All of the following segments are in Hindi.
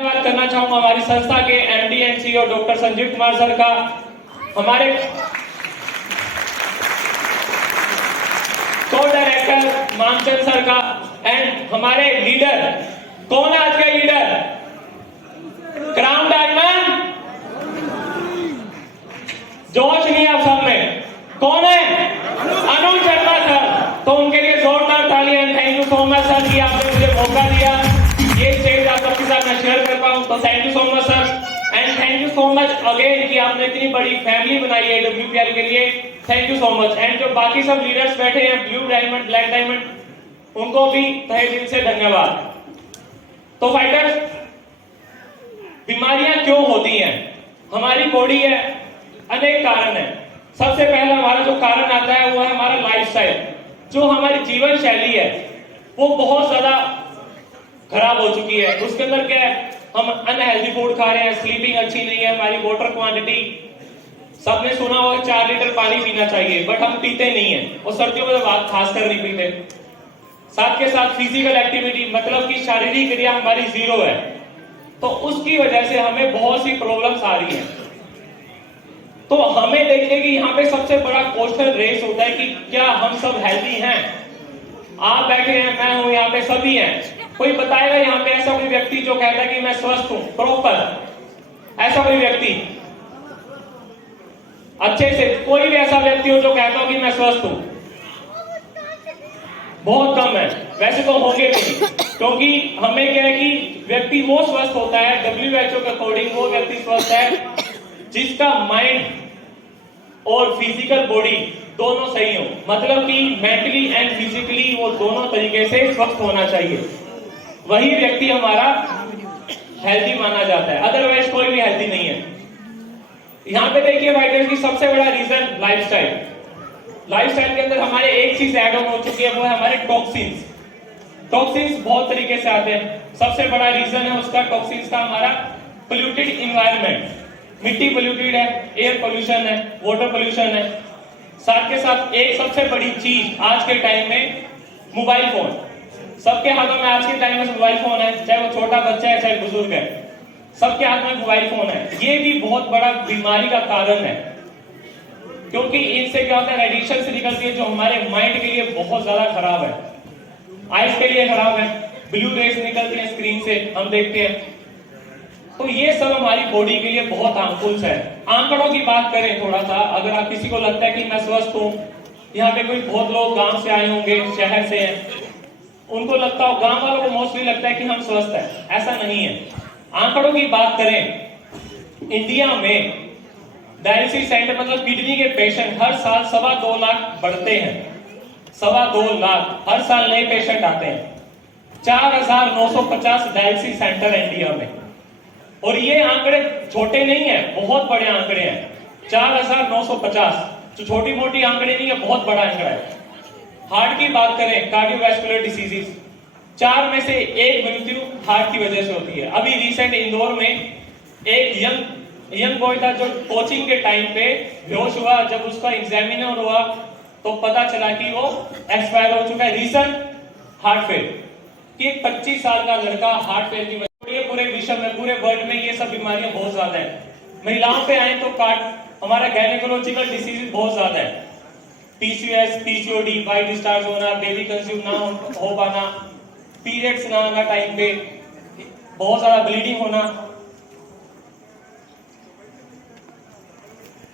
धन्यवाद करना चाहूंगा हमारी संस्था के MD and CEO doctor Sanjeev Kumar sir का, हमारे को डायरेक्टर मानचंद सर का, एंड हमारे लीडर। कौन है आज का लीडर? क्राउन डायमंड जोश नहीं है आप सब में। कौन है? अनुज शर्मा सर। तो उनके लिए जोरदार तालियां। Thank you so much sir कि आपने मुझे मौका दिया ये स्टेज आप सबके साथ मैं शेयर कर पाऊं। तो thank you so much sir, and thank you so much again कि आपने इतनी बड़ी फैमिली बनाई है डब्ल्यूपीएल के लिए। Thank you so much. And जो बाकी सब लीडर्स बैठे हैं, ब्लू डायमंड, ब्लैक डायमंड, उनको भी तहे दिल से धन्यवाद। तो फाइटर्स, बीमारियां क्यों होती हैं? हमारी बॉडी है, अनेक कारण है। सबसे पहला हमारा जो कारण आता है वो है हमारा लाइफस्टाइल। जो हमारी जीवन शैली है वो बहुत ज्यादा खराब हो चुकी है। उसके अंदर क्या है, हम अनहेल्दी फूड खा रहे हैं, स्लीपिंग अच्छी नहीं है, हमारी वाटर क्वांटिटी, सबने सुना होगा 4 लीटर पानी पीना चाहिए, बट हम पीते नहीं है, और सर्दियों में तो खासकर नहीं पीते। साथ के साथ फिजिकल एक्टिविटी, मतलब कि शारीरिक क्रिया हमारी जीरो है, तो उसकी वजह से हमें बहुत सी प्रॉब्लम्स आ रही हैं। तो हमें देखिए कि यहाँ पे सबसे बड़ा क्वेश्चन रेस होता है कि क्या हम सब हेल्दी हैं? आप बैठे हैं, मैं हूं, यहाँ पे सभी हैं। कोई बताएगा यहाँ पे ऐसा कोई व्यक्ति जो कहता है कि मैं स्वस्थ हूं प्रॉपर? ऐसा कोई व्यक्ति अच्छे से, कोई भी ऐसा व्यक्ति हो जो कहता हो कि मैं स्वस्थ हूं? बहुत कम है। वैसे तो होंगे भी, क्योंकि हमें क्या है कि व्यक्ति वो स्वस्थ होता है, WHO के अकॉर्डिंग वो व्यक्ति स्वस्थ है जिसका माइंड और फिजिकल बॉडी दोनों सही हो, मतलब कि मेंटली एंड फिजिकली वो दोनों तरीके से स्वस्थ होना चाहिए। वही व्यक्ति हमारा हेल्दी माना जाता है, अदरवाइज कोई भी हेल्दी नहीं है। यहां पे देखिए फाइटर्स की सबसे बड़ा रीजन लाइफस्टाइल। लाइफस्टाइल के अंदर हमारे एक चीज ऐड ऑन हो चुकी है, वो है हमारे टॉक्सिन्स। टॉक्सिन्स बहुत तरीके से आते हैं। सबसे बड़ा रीजन है उसका, टॉक्सिन्स का, हमारा पोल्यूटेड इन्वायरमेंट। मिट्टी पोल्यूटेड है, एयर पोल्यूशन है, वाटर पोल्यूशन है। साथ के साथ एक सबसे बड़ी चीज आज के टाइम में मोबाइल फोन। सबके हाथों में आज के टाइम में मोबाइल फोन है, चाहे वो छोटा बच्चा है चाहे बुजुर्ग है, सबके हाथ में मोबाइल फोन है। ये भी बहुत बड़ा बीमारी का कारण है, क्योंकि इनसे क्या होता है, रेडिएशन से निकलती है जो हमारे माइंड के लिए बहुत ज्यादा खराब है, आइज के लिए खराब है, ब्लू रेस निकलती है स्क्रीन से, हम देखते हैं। तो ये सब हमारी बॉडी के लिए बहुत हार्मफुल है। आंकड़ों की बात करें थोड़ा सा, अगर आप किसी को लगता है कि मैं स्वस्थ हूं, यहाँ पे कोई बहुत लोग गांव से आए होंगे, शहर से हैं, उनको लगता हो, गांव वालों को मोस्टली लगता है कि हम स्वस्थ हैं। ऐसा नहीं है। आंकड़ों की बात करें, इंडिया में डायलिसिस सेंटर, मतलब किडनी के पेशेंट हर साल 2.25 लाख बढ़ते हैं। 2.25 लाख हर साल नए पेशेंट आते हैं। 4,950 डायलिसिस सेंटर है इंडिया में, और ये आंकड़े छोटे नहीं है, बहुत बड़े आंकड़े हैं। 4,950 जो छोटी मोटी आंकड़े नहीं है, बहुत बड़ा आंकड़ा है। हार्ट की बात करें, कार्डियोवैस्कुलर डिसीजेस, 4 में से 1 मृत्यु हार्ट की वजह से होती है। अभी रिसेंट इंदौर में एक यंग बॉय था जो कोचिंग के टाइम पे बेहोश हुआ। जब उसका एग्जामिनर हुआ तो पता चला कि वो एक्सपायर हो चुका है। रीजन हार्ट फेल, कि 25 साल का लड़का हार्ट फेल की वजह। पूरे विश्व में, पूरे वर्ल्ड में ये सब बीमारियां बहुत ज्यादा है। महिलाओं पे आए तो हमारा गायनेकोलॉजिकल डिसीज बहुत ज्यादा है। PCOS, PCOD, वाइट डिस्चार्ज होना, बेबी कंज्यूम ना हो पाना, पीरियड्स ना आना टाइम पे, बहुत ज्यादा ब्लीडिंग होना।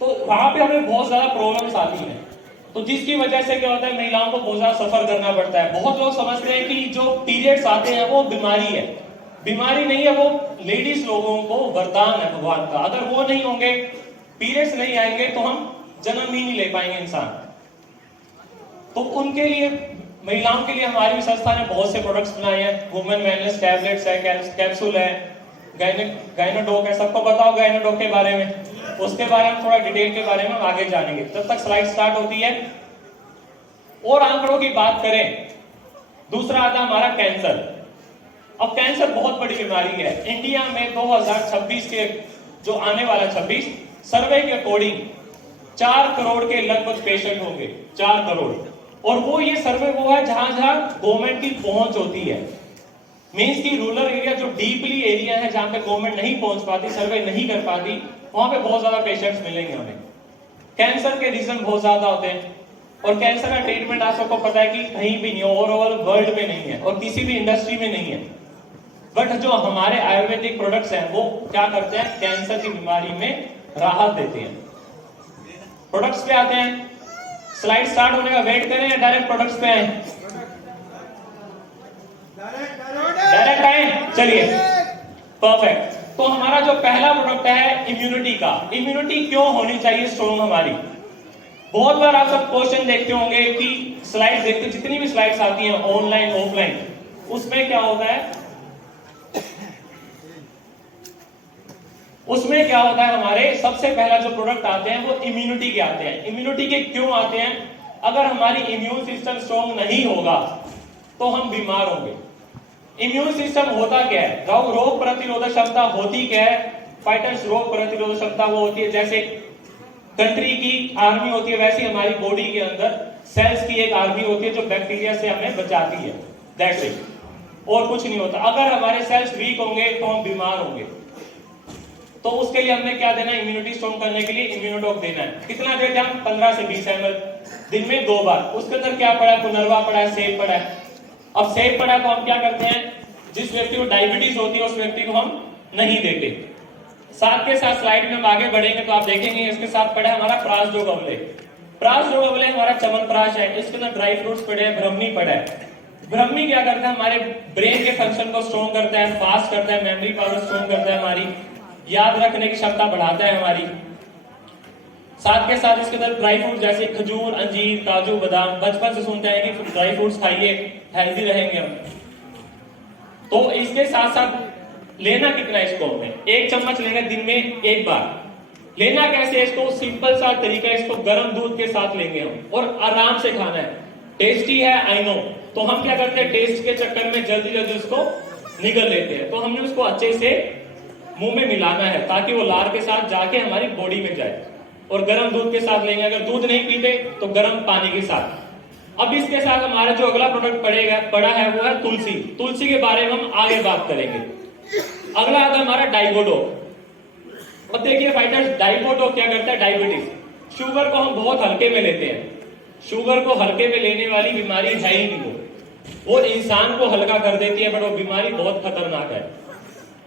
तो वहां पे हमें बहुत ज्यादा प्रॉब्लम्स आती हैं। तो जिसकी वजह से क्या होता है, महिलाओं को बहुत ज्यादा सफर करना पड़ता है। बहुत लोग समझते हैं कि जो पीरियड्स आते हैं वो बीमारी है। बीमारी नहीं है, वो लेडीज लोगों को वरदान है भगवान का। अगर वो नहीं होंगे, पीरियड्स नहीं आएंगे, तो हम जन्म ही नहीं ले पाएंगे इंसान। तो उनके लिए, महिलाओं के लिए हमारी संस्था ने बहुत से प्रोडक्ट्स बनाए हैं। वुमेन वेलनेस टैबलेट्स है, कैप्सूल है, गायनोडॉक है। सबको बताओ गायनोडॉक के बारे में, उसके बारे में थोड़ा डिटेल के बारे में हम आगे जानेंगे। तब तक स्लाइड स्टार्ट होती है। और आंकड़ों की बात करें, दूसरा आता है हमारा कैंसर। अब कैंसर बहुत बड़ी बीमारी है। इंडिया में 2026 के जो आने वाला 26 सर्वे के अकॉर्डिंग 4 करोड़ के लगभग पेशेंट होंगे, 4 करोड़। और वो ये सर्वे वो है जहां जहां गवर्नमेंट की पहुंच होती है। मीन्स की रूरल एरिया जो डीपली एरिया है जहां पे गवर्नमेंट नहीं पहुंच पाती, सर्वे नहीं कर पाती, वहां पे बहुत ज्यादा पेशेंट्स मिलेंगे हमें। कैंसर के रीजन बहुत ज्यादा होते हैं और कैंसर का ट्रीटमेंट आप सबको पता है कि कहीं भी नहीं, ओवरऑल वर्ल्ड में नहीं है और किसी भी इंडस्ट्री में नहीं है। बट जो हमारे आयुर्वेदिक प्रोडक्ट्स हैं वो क्या करते हैं, कैंसर की बीमारी में राहत देते हैं। प्रोडक्ट्स पे आते हैं, स्लाइड स्टार्ट होने का वेट करें या डायरेक्ट प्रोडक्ट्स पे आए? डायरेक्ट आए, चलिए परफेक्ट। तो हमारा जो पहला प्रोडक्ट है इम्यूनिटी का। इम्यूनिटी क्यों होनी चाहिए स्ट्रॉन्ग हमारी? बहुत बार आप सब क्वेश्चन देखते होंगे कि स्लाइड देखते, जितनी भी स्लाइड्स आती हैं ऑनलाइन ऑफलाइन, उसमें क्या होता है, उसमें क्या होता है, हमारे सबसे पहला जो प्रोडक्ट आते हैं वो इम्यूनिटी के आते हैं। इम्यूनिटी के क्यों आते हैं? अगर हमारी इम्यून सिस्टम स्ट्रॉन्ग नहीं होगा तो हम बीमार होंगे। इम्यून सिस्टम होता क्या है? रोग प्रतिरोधक क्षमता होती क्या है? फाइटर्स रोग प्रतिरोधक क्षमता वो होती है, जैसे कंट्री की आर्मी होती है वैसे हमारी बॉडी के अंदर सेल्स की एक आर्मी होती है जो बैक्टीरिया से हमें बचाती है, दैट्स इट, और कुछ नहीं होता। अगर हमारे सेल्स वीक होंगे तो हम बीमार होंगे। तो उसके लिए हमने क्या देना है, इम्यूनिटी स्ट्रॉन्ग करने के लिए इम्यूनोडॉक देना है। कितना देते हैं हम? 15 से 20 ml दिन में 2 बार। उसके अंदर क्या पड़ा है? पुनर्वा पड़ा है, सेब पड़ा है। अब सेब पड़ा है तो हम क्या करते हैं, जिस व्यक्ति को डायबिटीज होती है उस व्यक्ति को हम नहीं देते। साथ के साथ स्लाइड में हम आगे बढ़ेंगे तो आप देखेंगे इसके साथ पड़ा है हमारा प्रासजोग अवले। प्रासजोग अवले हमारा चमनप्राश है, इसके अंदर ड्राई फ्रूट्स पड़े हैं, ब्रह्मी पड़ा है। ब्रह्मी क्या करता है? हमारे ब्रेन के फंक्शन को स्ट्रॉन्ग करता है, फास्ट करता है, मेमोरी पावर स्ट्रॉन्ग करता है, हमारी याद रखने की क्षमता बढ़ाता है हमारी। साथ के साथ इसके अंदर ड्राई फ्रूट जैसे खजूर, अंजीर, काजू, बादाम, बचपन से सुनते हैं कि ड्राई फ्रूट्स खाइए हेल्दी रहेंगे हम। तो इसके साथ साथ लेना कितना इसको हमने? 1 चम्मच लेंगे दिन में 1 बार। लेना कैसे? इसको सिंपल सा तरीका, इसको गर्म दूध के साथ लेंगे हम और आराम से खाना है। टेस्टी है आई नो, तो हम क्या करते हैं, टेस्ट के चक्कर में जल्दी जल्दी उसको निगल लेते हैं। तो हमने उसको अच्छे से मुंह में मिलाना है ताकि वो लार के साथ जाके हमारी बॉडी में जाए। और गर्म दूध के साथ लेंगे, अगर दूध नहीं पीते तो गर्म पानी के साथ। अब इसके साथ हमारा जो अगला प्रोडक्ट पड़ा है वो है तुलसी। तुलसी के बारे में हम आगे बात करेंगे। अगला आता है हमारा डाइबोडो। अब देखिए फाइटर्स, डाइबोडो क्या करता है? डायबिटीज, शुगर को हम बहुत हल्के में लेते हैं। शुगर को हल्के में लेने वाली बीमारी है ही नहीं वो इंसान को हल्का कर देती है, बट वो बीमारी बहुत खतरनाक है।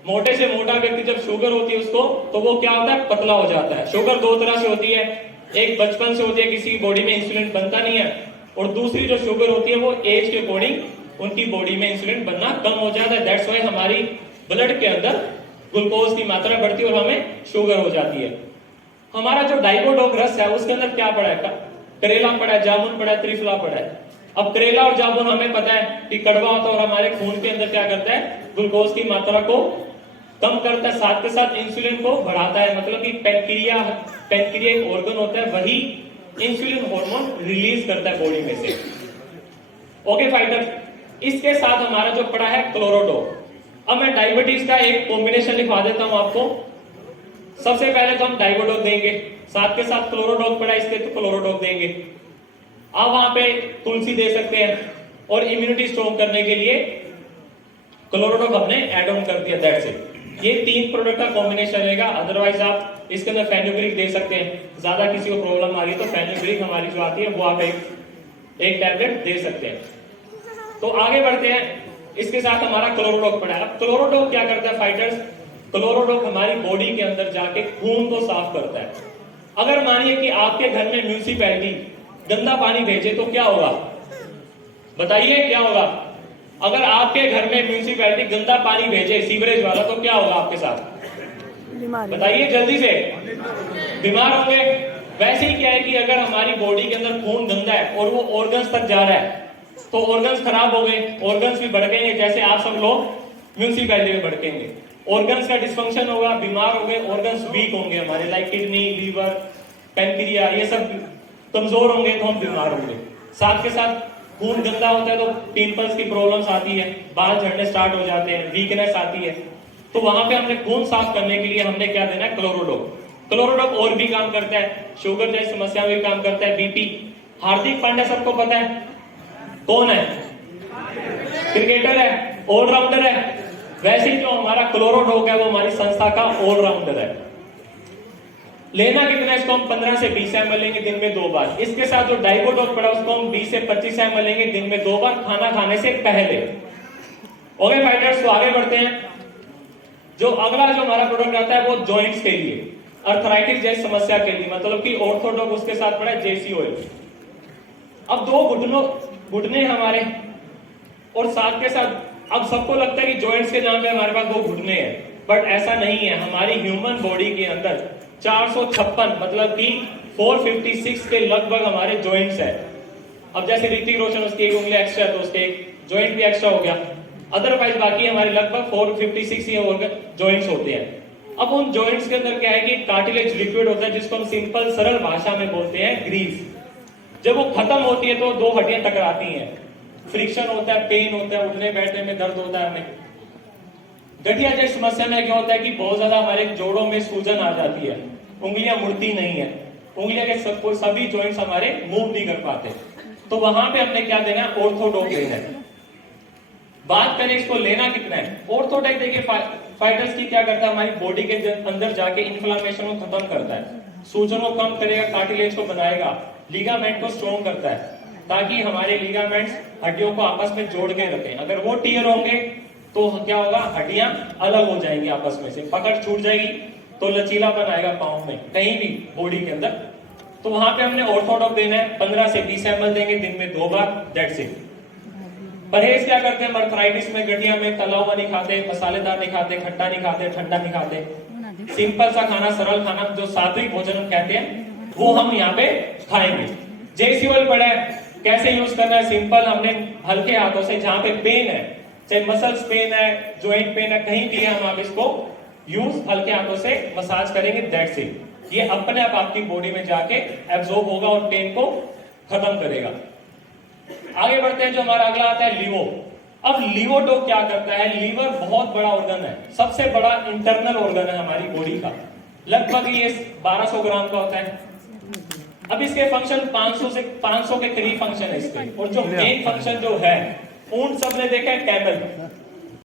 मोटे से मोटा व्यक्ति जब शुगर होती है उसको, तो वो क्या होता है? पतला हो जाता है। शुगर 2 तरह से होती है, एक बचपन से होती है, किसी की बॉडी में इंसुलिन बनता नहीं है, और दूसरी जो शुगर होती है वो एज के अकॉर्डिंग उनकी बॉडी में इंसुलिन बनना कम हो जाता है। दैट्स व्हाई हमारी ब्लड के अंदर ग्लूकोज की मात्रा बढ़ती है और हमें शुगर हो जाती है। हमारा जो डाइबोडोक रस है उसके अंदर क्या पड़ा है? करेला पड़ा है, जामुन पड़ा है, त्रिफला पड़ा है। अब करेला और जामुन हमें पता है कि कड़वा होता है और हमारे खून के अंदर क्या करता है? ग्लूकोज की मात्रा को कम करता है, साथ के साथ इंसुलिन को बढ़ाता है। मतलब कि पैनक्रिया एक ऑर्गन होता है, वही इंसुलिन हार्मोन रिलीज करता है बॉडी में से। ओके फाइटर, इसके साथ हमारा जो पड़ा है क्लोरोडोक। अब मैं डायबिटीज का एक कॉम्बिनेशन लिखवा देता हूं आपको। सबसे पहले तो हम डाइबोडोक देंगे, साथ के साथ क्लोरोडोक पड़ा है इसके, तो क्लोरोडोक देंगे। आप वहां पे तुलसी दे सकते हैं और इम्यूनिटी स्ट्रॉन्ग करने के लिए क्लोरोडोक हमने एड ऑन कर दिया, दैट्स इट। ये 3 प्रोडक्ट का कॉम्बिनेशन रहेगा। अदरवाइज आप इसके अंदर फेनुग्रीक दे सकते हैं। ज्यादा किसी को प्रॉब्लम आ रही है तो फेनुग्रीक हमारी जो आती है वो आप एक टैबलेट दे सकते हैं। तो आगे बढ़ते हैं। इसके साथ हमारा क्लोरोडोक पड़ा है। अब क्लोरोडोक क्या करता है फाइटर्स? क्लोरोडोक हमारी बॉडी के अंदर जाके खून को साफ करता है। अगर मानिए कि आपके घर में म्यूनिसिपैलिटी गंदा पानी भेजे तो क्या होगा? बताइए क्या होगा? अगर आपके घर में म्यूनिसिपैलिटी गंदा पानी भेजे, सीवरेज वाला, तो क्या होगा आपके साथ? बताइए जल्दी से, बीमार होंगे। वैसे ही क्या है कि अगर हमारी बॉडी के अंदर खून गंदा है और वो ऑर्गन्स तक जा रहा है तो ऑर्गन्स खराब हो गए, ऑर्गन्स भी भड़केंगे, जैसे आप सब लोग म्यूनिसिपैलिटी में भड़केंगे। ऑर्गन्स का डिस्फंक्शन होगा, बीमार हो गए, ऑर्गन्स वीक होंगे हमारे, लाइक किडनी, लीवर, पैनक्रिया, ये सब कमजोर होंगे तो हम बीमार होंगे। साथ के साथ खून गंदा होता है तो पिंपल्स की प्रॉब्लम्स आती है, बाल झड़ने स्टार्ट हो जाते हैं, वीकनेस आती है। तो वहां पे हमने खून साफ करने के लिए हमने क्या देना है? क्लोरोडोक। क्लोरोडोक और भी काम करता है, शुगर जैसी समस्या में भी काम करता है, बीपी। हार्दिक पांड्या सबको पता है, कौन है? क्रिकेटर है, ऑलराउंडर है। वैसे ही जो हमारा क्लोरोडोक है वो हमारी संस्था का ऑलराउंडर है। लेना कितना है इसको हम 15 से 20 ml लेंगे दिन में 2 बार। इसके साथ जो डाइबोडोक पड़ा उसको हम 20 से 25 ml लेंगे दिन में 2 बार खाना खाने से पहले। ओके फाइटर्स, तो आगे बढ़ते हैं। जो अगला जो हमारा प्रोडक्ट आता है वो जॉइंट्स के लिए, अर्थराइटिस जैसी समस्या के लिए, मतलब कि ऑर्थोडोक उसके साथ पड़ा है जेसी ऑयल। अब 2 घुटने हमारे और साथ के साथ अब सबको लगता है कि जॉइंट्स के नाम पे हमारे पास 2 घुटने हैं, बट ऐसा नहीं है। हमारी ह्यूमन बॉडी के अंदर 456 मतलब कि 456 के लगभग हमारे जॉइंट्स है। अब जैसे ऋतिक रोशन उसकी एक उंगली एक्स्ट्रा है तो उसके एक जॉइंट भी एक्स्ट्रा हो गया, अदरवाइज बाकी हमारे लगभग 456 ही जॉइंट्स होते हैं। अब उन जॉइंट्स के अंदर क्या है कि कार्टिलेज लिक्विड होता है जिसको हम सिंपल सरल भाषा में बोलते हैं ग्रीस। जब वो खत्म होती है तो 2 हड्डियां टकराती हैं, फ्रिक्शन होता है, पेन होता है, उठने बैठने में दर्द होता है हमें। गठिया जैसी समस्या में क्या होता है कि बहुत ज्यादा हमारे जोड़ों में सूजन आ जाती है, उंगलियां मुड़ती नहीं है, उंगलियां के सभी जॉइंट्स हमारे मूव नहीं कर पाते, तो वहां पे हमने क्या देना है, ऑर्थोडोक देना है। बात करें इसको लेना कितना है। ऑर्थोडोक देखिए फाइटर्स की क्या करता है, हमारी बॉडी के अंदर जाके इन्फ्लामेशन को खत्म करता है, सूजन को कम करेगा, कार्टिलेज को बनाएगा, लिगामेंट को स्ट्रॉन्ग करता है ताकि हमारे लिगामेंट्स हड्डियों को आपस में जोड़ के रखें। अगर वो टीयर होंगे तो क्या होगा, हड्डियां अलग हो जाएंगी आपस में से, पकड़ छूट जाएगी तो लचीलापन आएगा पांव में, कहीं भी बॉडी के अंदर। तो वहां पे हमने ऑर्थोडोक देना है, 15 से 20 ml देंगे दिन में 2 बार, दैट्स इट। परहेज क्या करते हैं, अर्थराइटिस में गठिया में तला हुआ नहीं खाते, मसालेदार नहीं खाते, खट्टा नहीं खाते, ठंडा नहीं खाते, सिंपल सा खाना, सरल खाना जो सात्विक भोजन हम कहते हैं वो हम यहाँ पे खाएंगे। जेसी ऑयल पड़ा है, कैसे यूज करना है, सिंपल हमने हल्के हाथों से जहां पे पेन है, चाहे मसल्स पेन है, ज्वाइंट पेन है, कहीं भी है, हम आप इसको यूज हल्के हाथों से मसाज करेंगे, दैट्स इट। ये अपने आप आपकी बॉडी में जाके एब्जॉर्ब होगा और पेन को खत्म करेगा। आगे बढ़ते हैं, जो हमारा अगला आता है लीवो। अब लीवोडोक क्या करता है, लीवर बहुत बड़ा ऑर्गन है, सबसे बड़ा इंटरनल ऑर्गन है हमारी बॉडी का, लगभग ये 1200 ग्राम का होता है। अब इसके फंक्शन 500 के करीब फंक्शन है इसके, और जो मेन फंक्शन जो है, ऊंट सबने देखा है, कैमल,